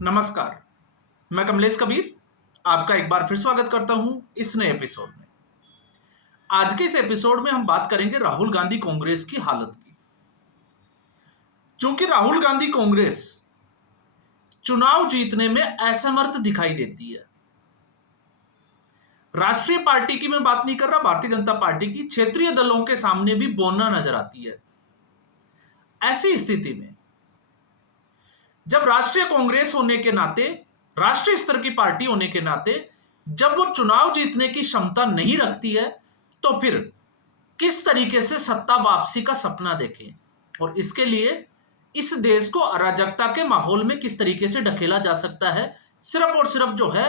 नमस्कार। मैं कमलेश कबीर आपका एक बार फिर स्वागत करता हूं इस नए एपिसोड में। आज के इस एपिसोड में हम बात करेंगे राहुल गांधी कांग्रेस की हालत की। चूंकि राहुल गांधी कांग्रेस चुनाव जीतने में असमर्थ दिखाई देती है। राष्ट्रीय पार्टी की मैं बात नहीं कर रहा, भारतीय जनता पार्टी की क्षेत्रीय दलों के सामने भी बोलना नजर आती है। ऐसी स्थिति में जब राष्ट्रीय कांग्रेस होने के नाते, राष्ट्रीय स्तर की पार्टी होने के नाते जब वो चुनाव जीतने की क्षमता नहीं रखती है, तो फिर किस तरीके से सत्ता वापसी का सपना देखें और इसके लिए इस देश को अराजकता के माहौल में किस तरीके से ढकेला जा सकता है, सिर्फ और सिर्फ जो है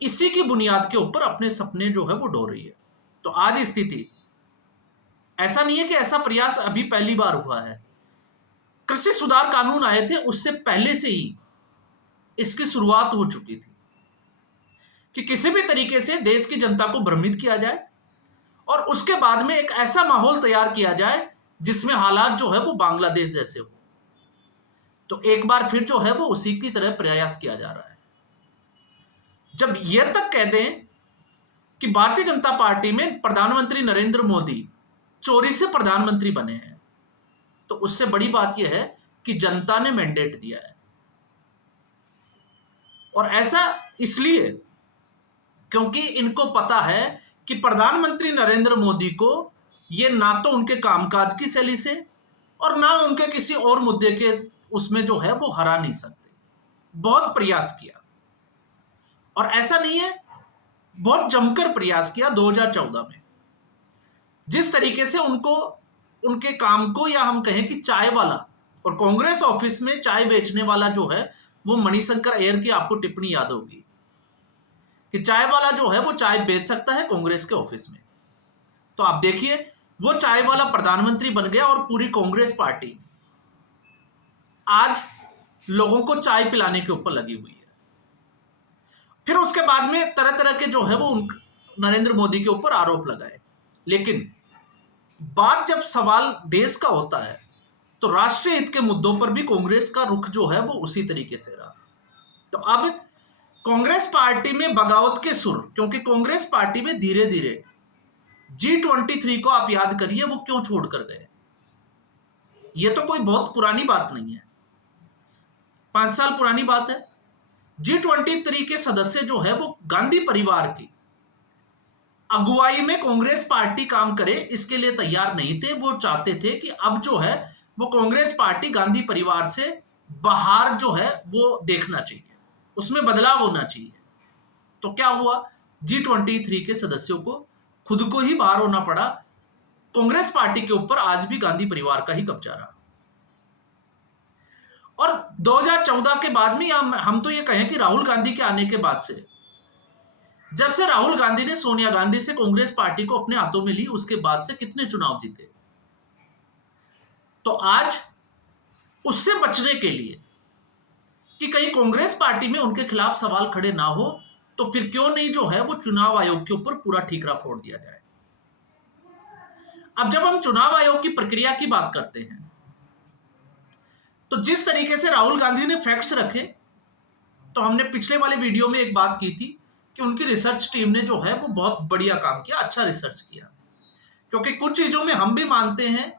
इसी की बुनियाद के ऊपर अपने सपने जो है वो डो रही है। तो आज स्थिति ऐसा नहीं है कि ऐसा प्रयास अभी पहली बार हुआ है। कृषि सुधार कानून आए थे, उससे पहले से ही इसकी शुरुआत हो चुकी थी कि किसी भी तरीके से देश की जनता को भ्रमित किया जाए और उसके बाद में एक ऐसा माहौल तैयार किया जाए जिसमें हालात जो है वो बांग्लादेश जैसे हो। तो एक बार फिर जो है वो उसी की तरह प्रयास किया जा रहा है। जब यह तक कह दें कि भारतीय जनता पार्टी में प्रधानमंत्री नरेंद्र मोदी चोरी से प्रधानमंत्री बने हैं, तो उससे बड़ी बात यह है कि जनता ने मैंडेट दिया है। और ऐसा इसलिए क्योंकि इनको पता है कि प्रधानमंत्री नरेंद्र मोदी को ये ना तो उनके कामकाज की शैली से और ना उनके किसी और मुद्दे के उसमें जो है वो हरा नहीं सकते। बहुत प्रयास किया और ऐसा नहीं है, बहुत जमकर प्रयास किया 2014 में। जिस तरीके से उनको उनके काम को, या हम कहें कि चाय वाला और कांग्रेस ऑफिस में चाय बेचने वाला जो है वो मणिशंकर अय्यर की आपको टिप्पणी याद होगी कि चाय वाला जो है वो चाय बेच सकता है कांग्रेस के ऑफिस में। तो आप देखिए, वो चाय वाला प्रधानमंत्री बन गया और पूरी कांग्रेस पार्टी आज लोगों को चाय पिलाने के ऊपर लगी हुई है। फिर उसके बाद में तरह तरह के जो है वो नरेंद्र मोदी के ऊपर आरोप लगाए। लेकिन बात जब सवाल देश का होता है तो राष्ट्रीय हित के मुद्दों पर भी कांग्रेस का रुख जो है वो उसी तरीके से रहा। तो अब कांग्रेस पार्टी में बगावत के सुर, क्योंकि कांग्रेस पार्टी में धीरे धीरे G23 को आप याद करिए वो क्यों छोड़कर गए। ये तो कोई बहुत पुरानी बात नहीं है, 5 साल पुरानी बात है। G23 के सदस्य जो है वो गांधी परिवार की अगुवाई में कांग्रेस पार्टी काम करे इसके लिए तैयार नहीं थे। वो चाहते थे कि अब जो है वो कांग्रेस पार्टी गांधी परिवार से बाहर जो है वो देखना चाहिए, उसमें बदलाव होना चाहिए। तो क्या हुआ, G23 के सदस्यों को खुद को ही बाहर होना पड़ा। कांग्रेस पार्टी के ऊपर आज भी गांधी परिवार का ही कब्जा रहा। और 2014 के बाद में हम तो ये कहें कि राहुल गांधी के आने के बाद से, जब से राहुल गांधी ने सोनिया गांधी से कांग्रेस पार्टी को अपने हाथों में ली, उसके बाद से कितने चुनाव जीते। तो आज उससे बचने के लिए कि कहीं कांग्रेस पार्टी में उनके खिलाफ सवाल खड़े ना हो, तो फिर क्यों नहीं जो है वो चुनाव आयोग के ऊपर पूरा ठीकरा फोड़ दिया जाए। अब जब हम चुनाव आयोग की प्रक्रिया की बात करते हैं तो जिस तरीके से राहुल गांधी ने फैक्ट्स रखे, तो हमने पिछले वाले वीडियो में एक बात की थी कि उनकी रिसर्च टीम ने जो है वो बहुत बढ़िया काम किया, अच्छा रिसर्च किया। क्योंकि कुछ चीजों में हम भी मानते हैं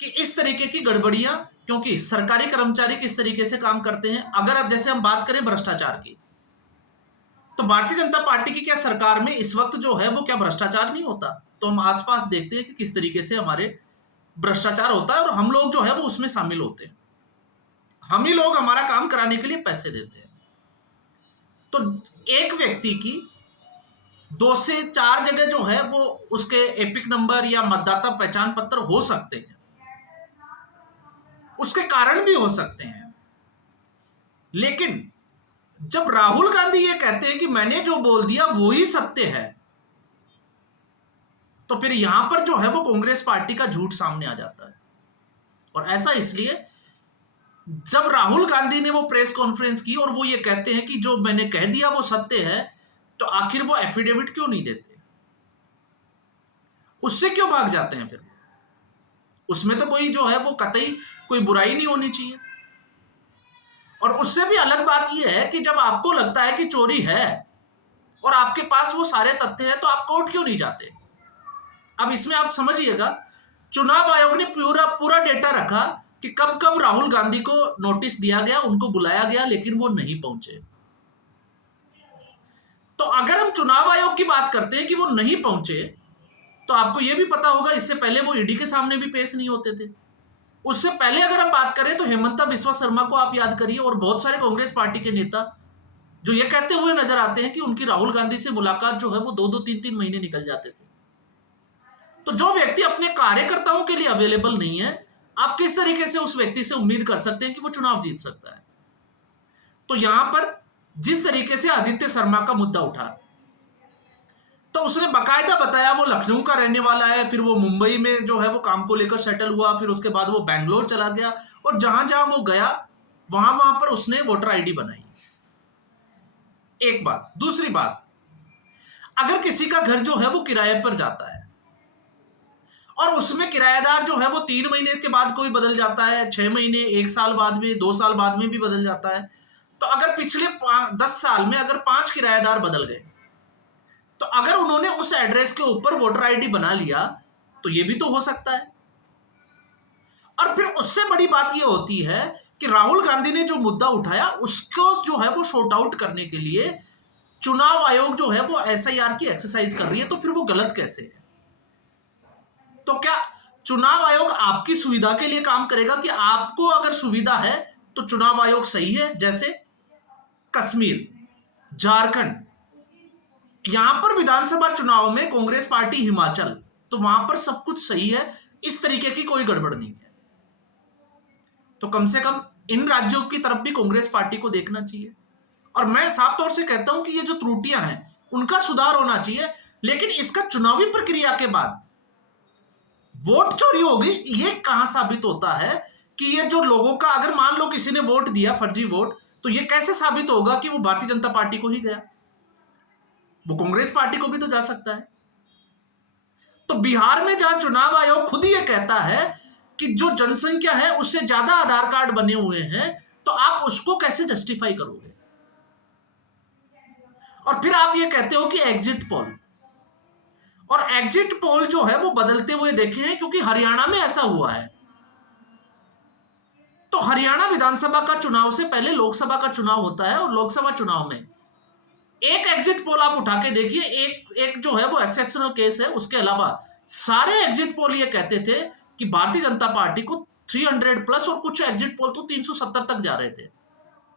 कि इस तरीके की गड़बड़ियां, क्योंकि सरकारी कर्मचारी किस तरीके से काम करते हैं। अगर अब जैसे हम बात करें भ्रष्टाचार की, तो भारतीय जनता पार्टी की क्या सरकार में इस वक्त जो है वो क्या भ्रष्टाचार नहीं होता? तो हम आसपास देखते हैं कि किस तरीके से हमारे भ्रष्टाचार होता है और हम लोग जो है वो उसमें शामिल होते हैं। हम ही लोग हमारा काम कराने के लिए पैसे देते हैं। तो एक व्यक्ति की 2 से 4 जगह जो है वो उसके एपिक नंबर या मतदाता पहचान पत्र हो सकते हैं, उसके कारण भी हो सकते हैं। लेकिन जब राहुल गांधी ये कहते हैं कि मैंने जो बोल दिया वो ही सत्य है, तो फिर यहां पर जो है वो कांग्रेस पार्टी का झूठ सामने आ जाता है। और ऐसा इसलिए, जब राहुल गांधी ने वो प्रेस कॉन्फ्रेंस की और वो ये कहते हैं कि जो मैंने कह दिया वो सत्य है, तो आखिर वो एफिडेविट क्यों नहीं देते? उससे क्यों भाग जाते हैं? फिर उसमें तो कोई जो है वो कतई कोई बुराई नहीं होनी चाहिए। और उससे भी अलग बात यह है कि जब आपको लगता है कि चोरी है और आपके पास वो सारे तथ्य हैं, तो आप कोर्ट क्यों नहीं जाते? अब इसमें आप समझिएगा, चुनाव आयोग ने पूरा पूरा डेटा रखा कि कब कब राहुल गांधी को नोटिस दिया गया, उनको बुलाया गया, लेकिन वो नहीं पहुंचे। तो अगर हम चुनाव आयोग की बात करते हैं कि वो नहीं पहुंचे, तो आपको यह भी पता होगा इससे पहले वो ईडी के सामने भी पेश नहीं होते थे। उससे पहले अगर हम बात करें तो हेमंता बिस्वा शर्मा को आप याद करिए, और बहुत सारे कांग्रेस पार्टी के नेता जो ये कहते हुए नजर आते हैं कि उनकी राहुल गांधी से मुलाकात जो है वो 2-2, 3-3 महीने निकल जाते थे। तो जो व्यक्ति अपने कार्यकर्ताओं के लिए अवेलेबल नहीं है, आप किस तरीके से उस व्यक्ति से उम्मीद कर सकते हैं कि वो चुनाव जीत सकता है? तो यहां पर जिस तरीके से आदित्य शर्मा का मुद्दा उठा, तो उसने बाकायदा बताया वो लखनऊ का रहने वाला है, फिर वो मुंबई में जो है वो काम को लेकर सेटल हुआ, फिर उसके बाद वो बैंगलोर चला गया, और जहां जहां वो गया वहां वहां पर उसने वोटर आईडी बनाई। एक बात। दूसरी बात, अगर किसी का घर जो है वो किराए पर जाता है और उसमें किराएदार जो है वो 3 महीने के बाद कोई बदल जाता है, 6 महीने, 1 साल बाद में, 2 साल बाद में भी बदल जाता है, तो अगर पिछले 10 साल में अगर 5 किराएदार बदल गए, तो अगर उन्होंने उस एड्रेस के ऊपर वोटर आईडी बना लिया, तो यह भी तो हो सकता है। और फिर उससे बड़ी बात यह होती है कि राहुल गांधी ने जो मुद्दा उठाया उसको जो है वो शॉर्ट आउट करने के लिए चुनाव आयोग जो है वो एसआईआर की एक्सरसाइज कर रही है, तो फिर वो गलत कैसे है? तो क्या चुनाव आयोग आपकी सुविधा के लिए काम करेगा कि आपको अगर सुविधा है तो चुनाव आयोग सही है? जैसे कश्मीर, झारखंड, यहां पर विधानसभा चुनाव में कांग्रेस पार्टी हिमाचल, तो वहां पर सब कुछ सही है, इस तरीके की कोई गड़बड़ नहीं है। तो कम से कम इन राज्यों की तरफ भी कांग्रेस पार्टी को देखना चाहिए। और मैं साफ तौर से कहता हूं कि ये जो त्रुटियां हैं उनका सुधार होना चाहिए, लेकिन इसका चुनावी प्रक्रिया के बाद वोट चोरी होगी, ये कहां साबित होता है कि ये जो लोगों का, अगर मान लो किसी ने वोट दिया, फर्जी वोट, तो ये कैसे साबित होगा कि वो भारतीय जनता पार्टी को ही गया? वो कांग्रेस पार्टी को भी तो जा सकता है। तो बिहार में जहां चुनाव आयोग खुद ये कहता है कि जो जनसंख्या है उससे ज्यादा आधार कार्ड बने हुए हैं, तो आप उसको कैसे जस्टिफाई करोगे? और फिर आप ये कहते हो कि एग्जिट पोल, और एग्जिट पोल जो है वो बदलते हुए देखे हैं, क्योंकि हरियाणा में ऐसा हुआ है। तो हरियाणा विधानसभा का चुनाव से पहले लोकसभा का चुनाव होता है, और लोकसभा चुनाव में एक एग्जिट पोल आप उठा के देखिए, एक जो है वो एक्सेप्शनल केस है, उसके अलावा सारे एग्जिट पोल ये कहते थे कि भारतीय जनता पार्टी को 300 प्लस, और कुछ एग्जिट पोल तो 370 तक जा रहे थे।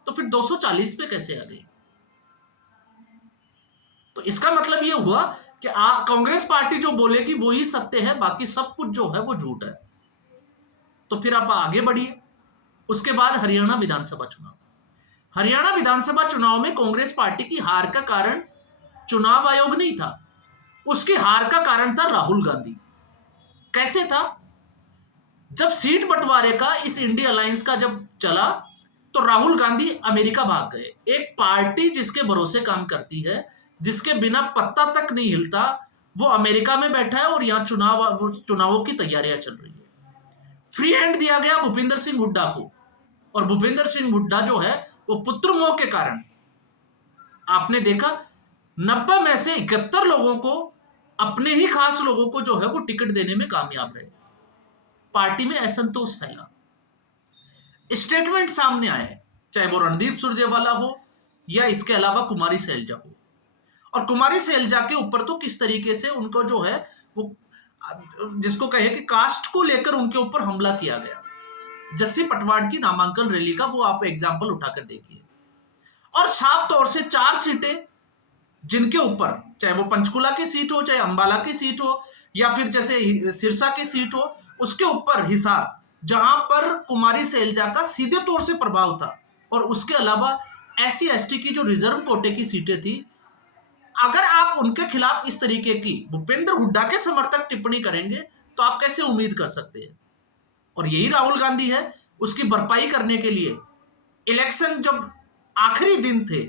तो फिर 240 पे कैसे आ गई? तो इसका मतलब ये हुआ कि कांग्रेस पार्टी जो बोलेगी वो ही सत्य है, बाकी सब कुछ जो है वो झूठ है। तो फिर आप आगे बढ़िए। उसके बाद हरियाणा विधानसभा चुनाव। हरियाणा विधानसभा चुनाव में कांग्रेस पार्टी की हार का कारण चुनाव आयोग नहीं था, उसकी हार का कारण था राहुल गांधी। कैसे था? जब सीट बंटवारे का, इस इंडिया अलायंस का जब चला, तो राहुल गांधी अमेरिका भाग गए। एक पार्टी जिसके भरोसे काम करती है, जिसके बिना पत्ता तक नहीं हिलता, वो अमेरिका में बैठा है, और यहां चुनावों की तैयारियां चल रही है। फ्री हैंड दिया गया भूपिंदर सिंह हुड्डा को, और भूपिंदर सिंह हुड्डा जो है वो पुत्र मोह के कारण, आपने देखा 90 में से 71 लोगों को, अपने ही खास लोगों को जो है वो टिकट देने में कामयाब रहे। पार्टी में असंतोष फैला, स्टेटमेंट सामने आए, चाहे वो रणदीप सुरजेवाला हो या इसके अलावा कुमारी सैलजा हो। और कुमारी सैलजा के ऊपर तो किस तरीके से उनको जो है वो, जिसको कहे कि कास्ट को लेकर उनके ऊपर हमला किया गया। जस्सी पटवाड़ की नामांकन रैली का वो आप एग्जाम्पल उठाकर देखिए। और साफ तौर से 4 सीटें जिनके ऊपर, चाहे वो पंचकुला की सीट हो, चाहे अंबाला की सीट हो, या फिर जैसे सिरसा की सीट हो, उसके ऊपर हिसार, जहां पर कुमारी सैलजा का सीधे तौर से प्रभाव था, और उसके अलावा SC ST की जो रिजर्व कोटे की सीटें थी, अगर आप उनके खिलाफ इस तरीके की भूपेंद्र हुड्डा के समर्थक टिप्पणी करेंगे, तो आप कैसे उम्मीद कर सकते हैं? और यही राहुल गांधी है, उसकी भरपाई करने के लिए इलेक्शन जब आखिरी दिन थे,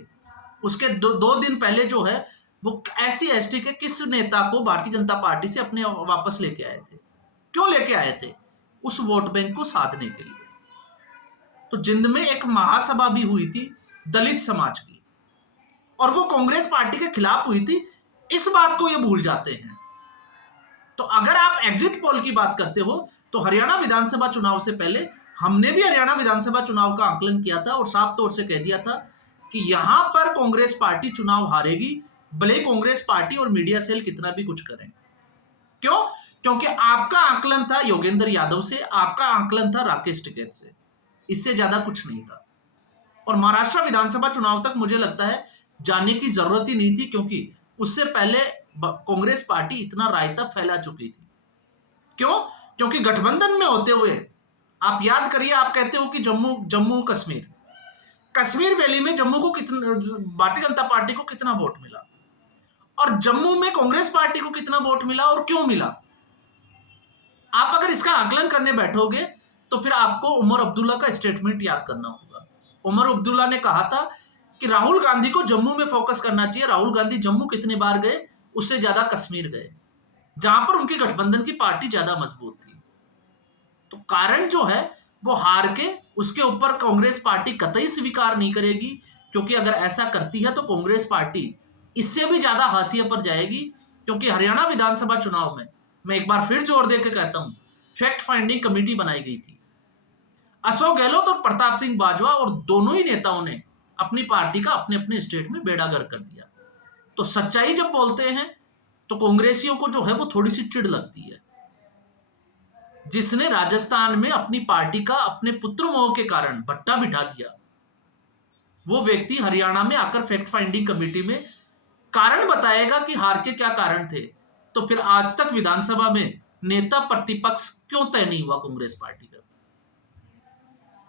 उसके 2 दिन पहले जो है वो SC ST के किस नेता को भारतीय जनता पार्टी से अपने वापस लेके आए थे? क्यों लेके आए थे? उस वोट बैंक को साधने के लिए। तो जिंद में एक महासभा भी हुई थी दलित समाज की, और वो कांग्रेस पार्टी के खिलाफ हुई थी। इस बात को ये भूल जाते हैं। तो अगर आप एग्जिट पोल की बात करते हो तो हरियाणा विधानसभा चुनाव से पहले हमने भी हरियाणा विधानसभा चुनाव का आकलन किया था और साफ तौर से कह दिया था कि यहां पर कांग्रेस पार्टी चुनाव हारेगी, भले कांग्रेस पार्टी और मीडिया सेल कितना भी कुछ करें। क्यों? क्योंकि आपका आकलन था योगेंद्र यादव से, आपका आकलन था राकेश टिकैत से, इससे ज्यादा कुछ नहीं था। और महाराष्ट्र विधानसभा चुनाव तक मुझे लगता है जाने की जरूरत ही नहीं थी, क्योंकि उससे पहले कांग्रेस पार्टी इतना रायता फैला चुकी थी। क्यों? क्योंकि गठबंधन में होते हुए आप याद करिए, आप कहते हो कि जम्मू कश्मीर वैली में जम्मू को कितना, भारतीय जनता पार्टी को कितना वोट मिला, और जम्मू में कांग्रेस पार्टी को कितना वोट मिला और क्यों मिला। आप अगर इसका आकलन करने बैठोगे तो फिर आपको उमर अब्दुल्ला का स्टेटमेंट याद करना होगा। उमर अब्दुल्ला ने कहा था कि राहुल गांधी को जम्मू में फोकस करना चाहिए। राहुल गांधी जम्मू कितने बार गए, उससे ज्यादा कश्मीर गए, जहां पर उनकी गठबंधन की पार्टी ज्यादा मजबूत थी। तो कारण जो है वो हार के, उसके ऊपर कांग्रेस पार्टी कतई स्वीकार नहीं करेगी, क्योंकि अगर ऐसा करती है तो कांग्रेस पार्टी इससे भी ज्यादा हाशिए पर जाएगी। क्योंकि हरियाणा विधानसभा चुनाव में मैं एक बार फिर जोर देकर कहता हूं, फैक्ट फाइंडिंग कमेटी बनाई गई थी। अशोक गहलोत और प्रताप सिंह बाजवा और दोनों ही नेताओं ने अपनी पार्टी का अपने अपने स्टेट में बेड़ा गर्क कर दिया। तो सच्चाई जब बोलते हैं तो कांग्रेसियों को जो है वो थोड़ी सी चिढ़ लगती है। जिसने राजस्थान में अपनी पार्टी का अपने पुत्र मोह के कारण भट्टा बिठा दिया, वो व्यक्ति हरियाणा में आकर फैक्ट फाइंडिंग कमेटी में कारण बताएगा कि हार के क्या कारण थे। तो फिर आज तक विधानसभा में नेता प्रतिपक्ष क्यों तय नहीं हुआ कांग्रेस पार्टी का?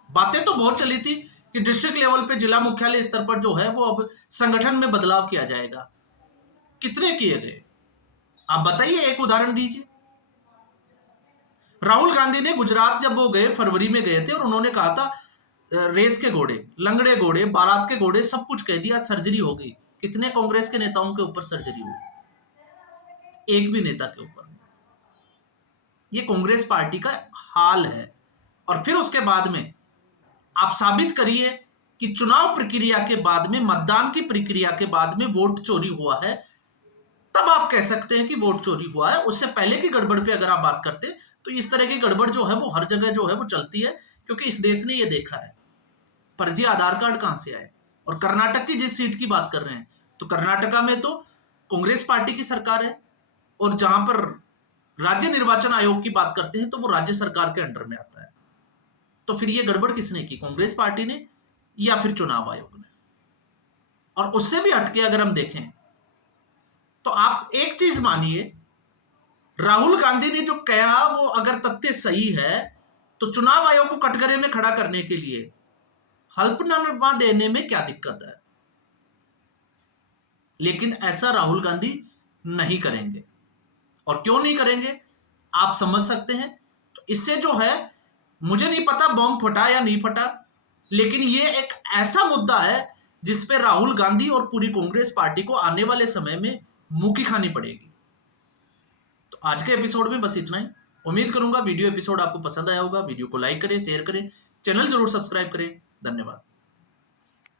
बातें तो बहुत चली थी कि डिस्ट्रिक्ट लेवल पे, जिला मुख्यालय स्तर पर जो है वो अब संगठन में बदलाव किया जाएगा। कितने किए गए आप बताइए, एक उदाहरण दीजिए। राहुल गांधी ने गुजरात जब वो गए, फरवरी में गए थे, और उन्होंने कहा था रेस के घोड़े, लंगड़े घोड़े, बारात के घोड़े, सब कुछ कह दिया, सर्जरी हो गई। कितने कांग्रेस के नेताओं के ऊपर सर्जरी हुई? एक भी नेता के ऊपर। ये कांग्रेस पार्टी का हाल है। और फिर उसके बाद में आप साबित करिए कि चुनाव प्रक्रिया के बाद में, मतदान की प्रक्रिया के बाद में वोट चोरी हुआ है, तब आप कह सकते हैं कि वोट चोरी हुआ है। उससे पहले की गड़बड़ पे अगर आप बात करते तो इस तरह की गड़बड़ जो है वो हर जगह जो है वो चलती है, क्योंकि इस देश ने ये देखा है फर्जी आधार कार्ड कहां से आए। और कर्नाटक की जिस सीट की बात कर रहे हैं, तो कर्नाटका में तो कांग्रेस पार्टी की सरकार है, और जहां पर राज्य निर्वाचन आयोग की बात करते हैं तो वो राज्य सरकार के अंडर में आता है। तो फिर ये गड़बड़ किसने की, कांग्रेस पार्टी ने या फिर चुनाव आयोग ने? और उससे भी हटके अगर हम देखें तो आप एक चीज मानिए, राहुल गांधी ने जो कहा वो अगर तथ्य सही है तो चुनाव आयोग को कटघरे में खड़ा करने के लिए हल्फनामा देने में क्या दिक्कत है? लेकिन ऐसा राहुल गांधी नहीं करेंगे। और क्यों नहीं करेंगे आप समझ सकते हैं। तो इससे जो है, मुझे नहीं पता बॉम्ब फटा या नहीं फटा, लेकिन ये एक ऐसा मुद्दा है जिस पे राहुल गांधी और पूरी कांग्रेस पार्टी को आने वाले समय में मुंह खानी पड़ेगी। तो आज के एपिसोड में बस इतना ही। उम्मीद करूंगा वीडियो एपिसोड आपको पसंद आया होगा। वीडियो को लाइक करें, शेयर करें, चैनल जरूर सब्सक्राइब करें। धन्यवाद।